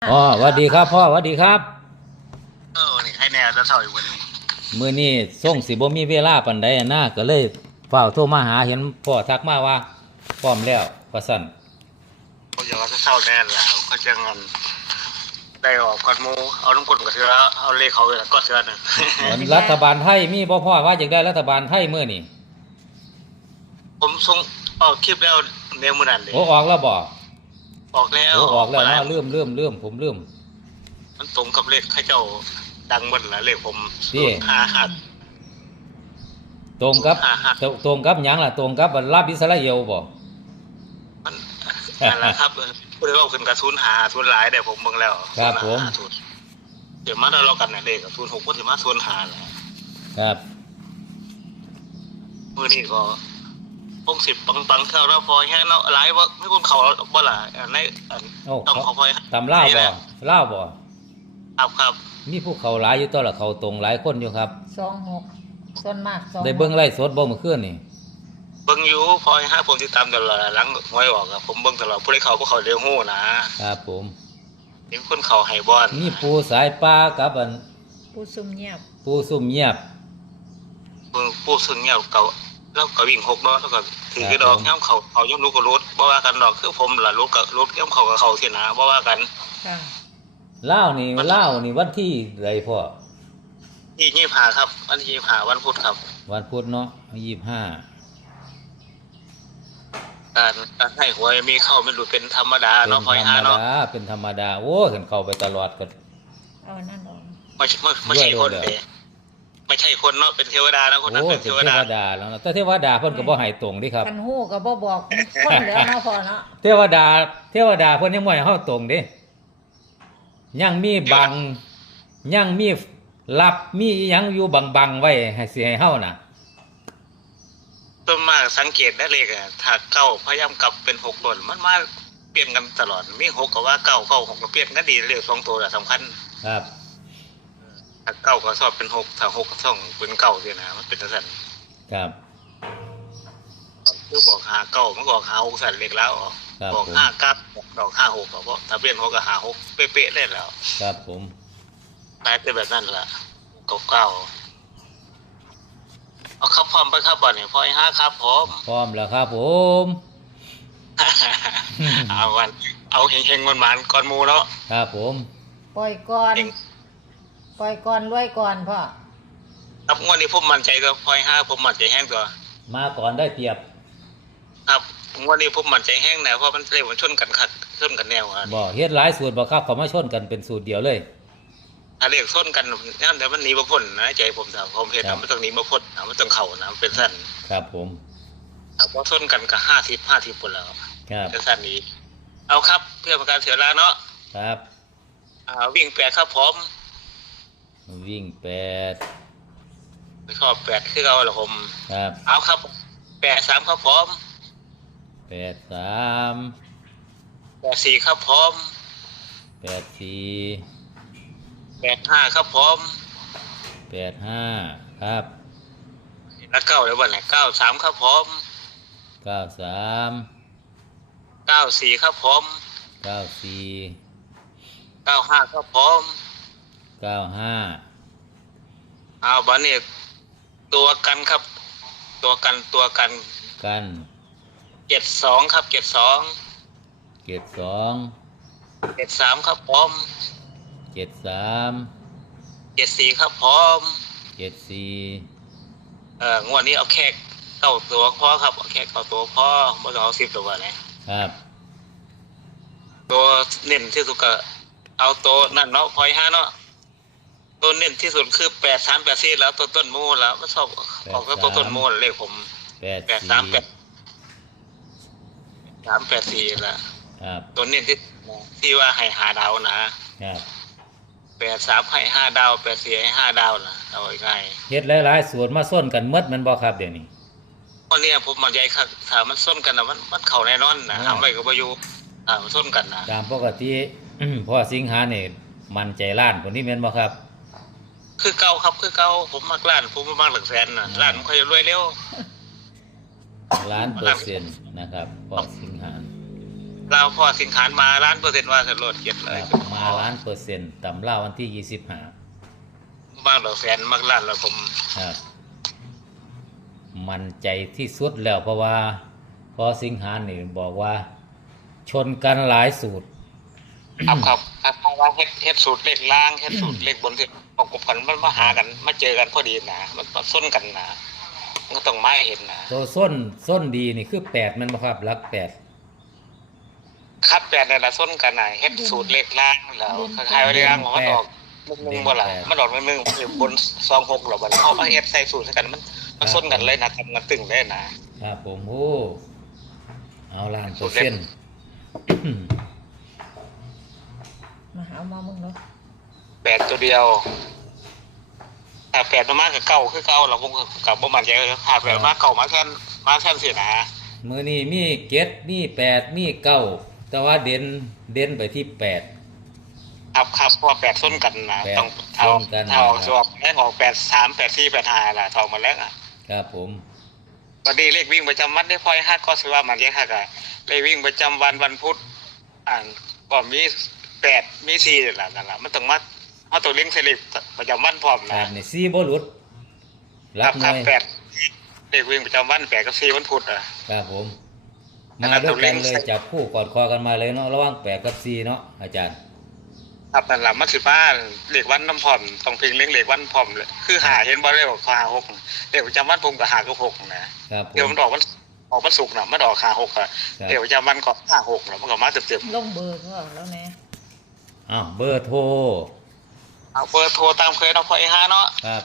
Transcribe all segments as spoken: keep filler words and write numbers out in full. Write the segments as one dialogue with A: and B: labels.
A: อ๋อสวัสดีครับพ่อสวัสดีครับ
B: เออวันนี้ใครแน่จะเศร้าอยู่วันนี้
A: มื้อนี้ส่งสิบ่มีเวลาปานใดอะนะก็เลยเฝ้าวโทรมาหาเห็นพ่อทักมาว่าพร้อมแล้วว่าซั่น
B: เขาอยากจะเศร้าแน่แล้วเขาจะเงินได้ออกก่อนหมูเอาน้ำกลกับเสือเอาเลขเขาเลยก็เสือหนึ่ง
A: วันรัฐบาลไทยมีบ่พ่อว่าอยากได้รัฐบาลไทยมื้อนี้
B: ผมส่งเอาคลิปแล้วเนวมือนันเลย
A: โอ้ออกแล้วบ่
B: ออกแล้ว
A: โอ้ออกแล้วเนาะลืมลืมลืมผมลืม
B: มันตรงกับเลขข้าเจ้าดังหมดแล้วเลขผม
A: นี่
B: ห้าหัด
A: ตรงกับ
B: อ่าฮะ
A: ตรงตรงกับหยังล่ะตรงกับรัฐอิสราเอลบ่
B: มันนั่นแหละครับพูดได้ว่าขึ้นกับทุนหาทุนหลายแต่ผมเบิ่งแล้ว
A: ครับผม
B: หาทุนเดี๋ยวมาเราเรากันนะเลขกับทุนหกก็ถือมาทุนหาแหละ
A: ครับ
B: มือนี่ก็พงสิบปังปังเข้าแล้วพอแค่เนาะหลายว่าไม่คนเขาบ่ล่ะอันในอัน
A: โอ้
B: ต้องเขาพอย
A: ตำลาวบ่ลาวบ่
B: ครับครับ
A: มีผู้เขาหลายอยู่ตัวละเขาตรงหลายคนอยู่ครับ
C: สองหกส่วนมากสอง
A: ได้เบิ่งไล่สดบ่เมื่อคืนนี่
B: เบิ่งอยู่พอห้าผมติดตามตลอดหลังหวยออกอะผมเบิ่งตลอดผู้ใดเขาผู้เขาเร็วหู้นะครับ
A: ผม
B: มีคนเขาให้บอล
A: มีปูสายปลากับอัน
C: ผู้ซุ่มเงียบ
A: ปูซุ่มเงียบ
B: เบิ่งผู้ซึ่งเงี้ยเก่าแล้วก็วิ่งหกเนาะแล้วก็ถือ
A: ครับ
B: กระดอก
A: ผม
B: ย่ำเขาเขาย่ำลูกกับรถบ่ว่ากันดอกคือผมล่ะรถกับรถย่ำเขากับเขาเทียนะบ่ว่ากัน
C: ค่ะ
A: ล่าวนี่ล่าวนี่วันที่ไรพ่อ
B: ที่ยี่ห้าครับวันที่ยี่ห้าวันพุธครับ
A: วันพุธเนาะยี่สิบห้า
B: การการให้หวยมีเข้าไม่หลุดเป็นธรรมดา
A: เป็น
B: เนาะพอย
A: ธร
B: ห้าร
A: ม
B: เนาะ
A: ดาเป็นธรรมดาโอ้เห็นเข้าไปตลอดก็
C: เอานั่นออก
B: ไม่ใช่ไม่ไม่ใช่คน
A: ด้วย
B: เดไม่ใช่คนเนาะเป็นเทวดานะคนนั้น
A: โอ้
B: เป็น
A: เป็
B: เท
A: น
B: ว
A: เท
B: ดาว
A: ดาแล้วนะแต่เทวดาเพิ่นก็บ่ให้ตรงเดิครับ
C: คันหู้ก็บ่บอกคนเหลือเนาะพอเนาะ
A: เทวดา เทวดาเพิ่นยังบ่ให้เฮาตรงเด้ยังมีบังยังมีลับมีอิหยังอยู่บังๆไว้ให้สิให้เฮาน่ะ
B: ต้นมากสังเกตได้เลยอะถ้าเก้าพยายามกลับเป็นหกหล่นมันมาเปลี่ยนกันตลอดมีหกกับว่าเก้าเก้าหกก็เปลี่ยนกันดีเลขสองตัวแหละสำคัญ
A: ครับ
B: ถ้าเก้าก็ชอบเป็นหกถ้าหกก็ต้องเป็นเก้าด้วยนะมันเป็นสั้น
A: ครับ
B: คือบอกหาเก้ามันก็บอกหาหกสั่นเลขแล้วออก
A: ครับ
B: บอก
A: ผม
B: ห้าเก้าดอกห้าหกก็เพราะถ้าเปลี่ยนหกก็หาหกเป๊ะๆได้แล้ว
A: ครับผม
B: ตายเป็นแบบนั้นแหละเก้าเก้าเอาครับพร้อมไปครับบ่เนี่ยพอไอ้ห้าครับผม
A: พร้อมแล้วครับผม
B: เอาวันเอาเฮงๆมันๆก่อนหมูเนาะ
A: ครับผม
C: ปล่อยก่อน
B: เอง
C: ปล่อยก่อนรวยก่อนพ่อ
B: ครับงวดนี้ผมมั่นใจตัวพอยห้าผมมั่นใจแห้งตัว
A: มาก่อนได้เปรียบ
B: ครับงวดนี้ผมมั่นใจแห้งนะเพราะมันเร็วมันชนกันคักชนกันแนวอ่ะ
A: บ่เฮ็ดหลายสูตรบ่ครับเขามาชนกันเป็นสูตรเดียวเลย
B: ถ้าเรียกชนกันนั่นแต่มันหนีบ่พ้นนะใจผมแต่ผมเห็น
A: ครับ
B: มันต้องหนีบ่พ้นนะมันต้องเข้านะมันเป็นสั้น
A: ครับผม
B: ครับเพราะชนกันก็ห้าสิบห้าสิบคนแล้ว
A: ครับ
B: เป็นสั้นนี้ เอาครับเพื่อประกันเสียเวลาเนาะ
A: ครับ
B: อ่าวิ่งแปดครับผม
A: วิ่งแปด
B: ชอบแปดคือเอาละผม
A: ครับ
B: เอาครับแปดสามครับผม
A: แปดสาม
B: แปดสี่ครับผม
A: แปดสี่
B: แปดห้าครับผม
A: แปดห้าครับ
B: แล้วเก้าแล้ววันไหนเก้าสามครับผม
A: เก้าสาม
B: เก้าสี่ครับผม
A: เก้าสี่
B: เก้าห้าครับผม
A: เก้าห้า
B: เอาบันนี้ตัวกันครับ ตัวกันตัวกัน
A: กัน
B: เจ็ดสองครับเจ็ดสอง
A: เจ็ดสอง
B: เจ็ดสามครับผม
A: เจ็ดสาม
B: เจ็ดสี่ครับผม
A: เจ็ดสี่
B: เอ่องวดนี้เอาแค่เก้าตัวพอครับเอาแค่เก้าตัวพอไม่ต้องเอาสิบตัวไหน
A: ครับ
B: ตัวเน้นที่สุดก็เอาตัวนั่นเนาะพอยห้าเนาะตัวเน้นที่สุดคือแปดสามแปดสี่แล้วตัวต้นมูลแล้วไม่ชอบออกตัวต้นมูลเลขผม
A: แปด
B: แปด
A: สี่
B: สามแปดสามแปดสี่ละ
A: ครับ
B: ตัวเน้นที่ที่ว่าให้หาดาวนะครับ แปดสามให้ห้าดาวแปดสี่ให้ห้าดาวนะเอาง่าย
A: เฮ็ดหลายๆสูตรมาส้นกันหมดแมันบ่ครับเดี๋ยวนี้
B: ๆวันนี้ผมมันใหญ่ครับถ้ามันส้นกันนะมันมันเข่าแน่นอนนะ
A: อ๋อ
B: ทำไปกับประยุอ่ามันส้นกันนะ
A: ตามปกติ พ่อสิงหาเนี่ยมันใจล้านคนนี้แม่นบ่ครับ
B: คือเก่าครับคือเก่าผมมากล้านผมมากหลักแสนนะล้านมันค่อยรวยเร็ว
A: ล้านเปอร์เซ็นต์นะครับพ่อสิงหา
B: เราพอสินค้ามาล้านเปอร์เซ็นต์ว่าจะโหลดเก็บเลย
A: ครับมาล้านเปอร์เซ็นต์ตำราวันที่ยี่สิบห้า
B: บางเราแฟนมากล้านเราผม
A: ครับมันใจที่สุดแล้วเพราะว่าพอสิงหานี่บอกว่า ชนกันหลายสูตร
B: ครับครับครับว่าเฮ็ดเฮ็ดสูตรเลขล่างเฮ็ดสูตรเลขบนที่ประกบกันมันมาหากันมาเจอกันพอดีนะมันมาส้นกันนะมันก็ต้องมาให้เห็นนะ
A: ตัวส้นส้นดีนี่คือแปดแมันบ่ครับหลักแปด
B: คัดแปดนั่นละส้นกันน่ะเฮ็ดสูตรเลขล่างแล้วคล้ายๆว่าเลขล่างของมันออกมึงบ่ล่ะมันออกมึงๆบนสองหกหรอบ่ล่ะเอามาเฮ็ดใส่สูตรกันมันมันส้นกันเลยนะทำกันตึงได้นะครับ
A: ผมโอ้เอาล้านเปอร์เซ็นต์
C: มาหามามึงเนาะ
B: แปดตัวเดียวถ้าแปดมากกับเก้าคือเก้าเราคงกับบ่มั่นใจถ้าแปดมากเก้ามาแทนมาแทนสินะ
A: มือนี้มีเจ็ดมีแปดมีเก้าแต่ว่าเด่นเด่นไปที่แปด
B: ครับครับเพราะว่าแปดส้นกันนะ
A: แปด
B: ต้องเท่า
A: ส้นกัน
B: เท่าสอบแรกออกแปดสามแปดสี่แปดห้าล่ะเท่ามาแล้วอ่ะ
A: ครับผม
B: วันนี้เลขวิ่งประจำวันได้พอยห้าก็สิว่ามันเยอะค่ะกะเลขวิ่งประจำวันวันพุธอ่านก็มีแปดมีสี่นั่นล่ะนั่นล่ะมันต้องมาเอาตัวเลี้ยงเสลิปประจำวันพร้อม
A: แป
B: นะ
A: ดนี่สี่บ่หลุด
B: ค
A: รั
B: รั
A: บบ ห
B: ค
A: น่
B: รั
A: อบ ย
B: แปดเลขวิ่งประจำวันแปดกับสี่วันพุธอ่ะ
A: ครับผม
B: นั่
A: มาน
B: น่ะ
A: ด้วยกัน
B: ตัวเล็ง
A: เลย
B: ใส่
A: จับคู่กอดคอกันมาเลยเนาะระหว่างแปดกับสี่เนาะอาจารย์
B: ครับนั่นล่ะมันสิบ้าเลขวันน้ำพร้อมต้องเพ่งเลี้ยงเลขวันพร้อมเลยคือหาเห็นบ่ได้บอกหาหกเลขประจำวันผมก็หากับหกนะครับ
A: ผ
B: เดี๋ยว
A: ม
B: มันออกวันออกวันศุกร์น่ะมันออกหาหกอ่ะ
A: ครับ
B: เลขประจำวันก็ห้าหกน่ะมันก็มาเต็มๆ
C: ลงเบอร์เขาแล้วแน่
A: อ้าวเบอร์โทร
B: เอาเบอร์โทรตามเคยเนาะพอไอ้ห้าเนาะ
A: ครับ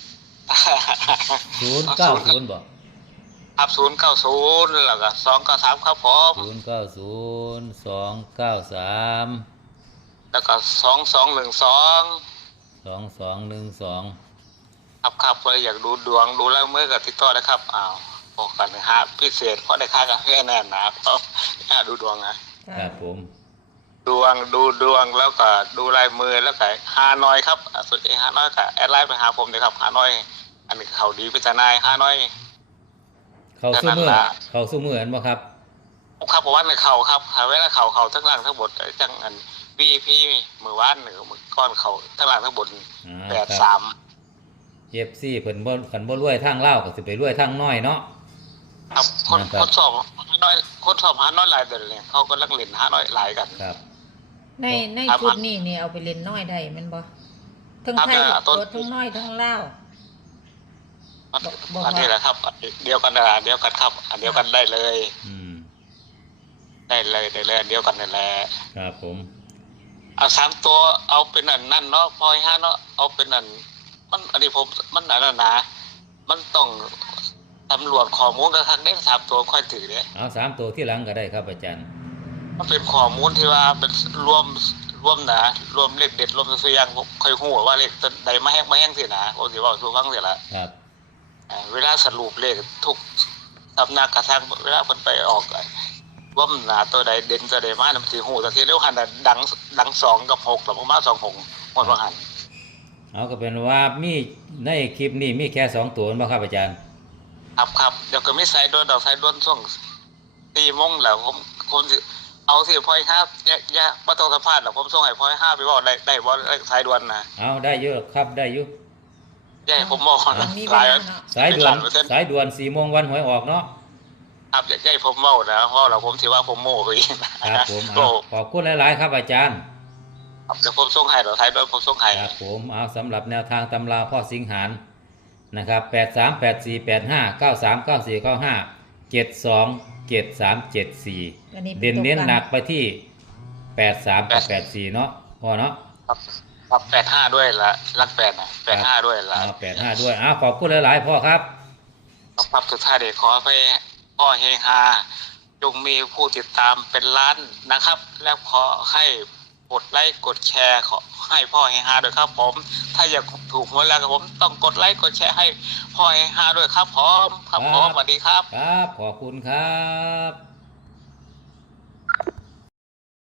A: ศูนย์เก้าศูนย์บ่
B: ครับศูนย์เก้าศูนย์แล้วก็สองเก้าสามครับผม
A: ศูนย์เก้าศูนย์สองเก้าสาม
B: แล้วก็สองสองหนึ่งสอง
A: สองสองหนึ่งสอง
B: ครับครับใครอยากดูดวงดูแล้วเมื่อกับติดต่อนะครับอ้าวบอกกันนะฮะพิเศษเพราะได้ค่ากับแค่แน่นนะครับอ่าดูดวงนะครับ
A: ผม
B: ดวงดูดวงแล้วก็ดูลายมือแล้วก็ฮานอยครับอ่ะสุดที่ฮานอยก็แอดไลน์ไปหาผมเลยครับฮานอย อันนี้เขาดีพิจารณาฮานอย
A: เข้าสู้มือ
B: นั่นล่ะ
A: เข้าสู้มืออันบ่ครับ
B: ครับผมว่าในเขาครับหาเวลาเขาเขาทั้งล่างทั้งบนจังอันวีพีมือว่านหรือมือก้อนเขาทั้งล่างทั้งบน
A: อ่า
B: แปด
A: ครับ
B: สาม
A: เอฟซีเพิ่นบ่คันบ่รวยทางลาวก็สิไปรวยทางน้อยเนาะ
B: ครับคน
A: นะครับ
B: คนสอบฮานอยคนสอบฮานอยหลายเดือนเลยเขาก็ลักเล่นฮานอยหลายกัน
A: ครับ
C: ในใน
B: ครับ
C: ชุดนี้นี่เอาไปเล่นน้อยได้แมันบ่ทั้ง
B: ครับ
C: ไทย
B: อ่าต้น
C: ตัวทั้งน้อยทั้งลาว
B: อัน
C: บอกว่า
B: อันนี้แหละครับอันเดียวกันนะอันเดียวกันครับอันเดียวกันได้เลย
A: อืม
B: ได้เลยได้เลยอันเดียวกันนั่นแหละ
A: ครับผม
B: เอาสามตัวเอาเป็นอันนั่นเนาะพอยห้าเนาะเอาเป็นอันมันอันนี้ผมมันอันนั้นนะมันต้องตำรวจข้อมูลกับทางเด้สามตัวค่อยถือเนี่ย
A: เอาสามตัวที่หลังก็ได้ครับอาจารย์
B: มันเป็นข้อมูลที่ว่าเป็นรวมรวมนะรวมเลขเด็ดรวมตัวอย่างผมค่อยหู้ว่าเลขตัวใดมาแห้งมาแห้งสินะผมสิบอกสู่ฟังสิละ
A: ครับ
B: อ่าเวลาสรุปเลขทุกสำนักกระทั่งเวลาเพิ่นไปออกว่ามันหนาตัวใดเด่นตัวใดมามันสิหู้แต่ทีเดียวหันน่ะดังดังสองกับหกแล้วผมมาสองหกหมดว่าหัน
A: เอาก็เป็นว่ามีในคลิปนี้มีแค่สองตัวบ่ครับอาจารย์
B: ครับครับเดี๋ยวก็มีสายด่วนดอกสายด่วนช่วงสี่โมงแล้วผมผมสิเอาสิพอยห้าอย่าอย่าบ่ต้องสัมภาษณ์หรอกผมส่งให้พอยห้าไปบอกได้ได้บ่ได้สายด่วนนะ
A: เอาได้เยอะครับได้อยู่
B: อย่าให้ผมบอก
C: มั
B: นะ
C: นมีเว
B: หลาย
C: ลาเนาะ
A: สายด่วน
B: เป็นล้านเปอร์เซ็นต์
A: สายด่วนสี่โมงวันหวยออกเนาะ
B: ครับอย่าให้ผมเว้านะเพราะเราผมถือว่าผมโม้ไปอีกนะครับ
A: ผม
B: ก็
A: เอาขอบคุณหลาย ๆ ครับอาจารย์
B: ครับเดี๋ยวผมส่งให้ดอกสายด่วนผมส่งให้
A: ครับผมเอาสำหรับแนวทางตำราพ่อสิงหารนะครับแปดสามแปดสี่แปดห้าเก้าสามเก้าสี่เก้าห้าเจ็ดสองเจ็ดสามเจ็ดสี่
C: อันนี้
A: เด่นเน้น
C: ตัวกั
A: หนักไปที่แปดสามกับแปดสี่เนาะพอเนาะ
B: ครับครับแปดห้าด้วยละรักแปดนะแปดห้าด้วยละ
A: เอาแปดห้าด้วยเอาขอบคุณหลาย ๆ พ่อครับ
B: ครับสุดท้ายเด็กขอไปพ่อเฮฮาจงมีผู้ติดตามเป็นล้านนะครับ และขอให้กดไลค์กดแชร์ขอให้พ่อเฮฮาด้วยครับผม ถ้าอยากถูกหวยแล้วครับผมต้องกดไลค์กดแชร์ให้พ่อเฮฮาด้วยครับผมครับผมสวัสดีครับ
A: ครับขอบคุณครับ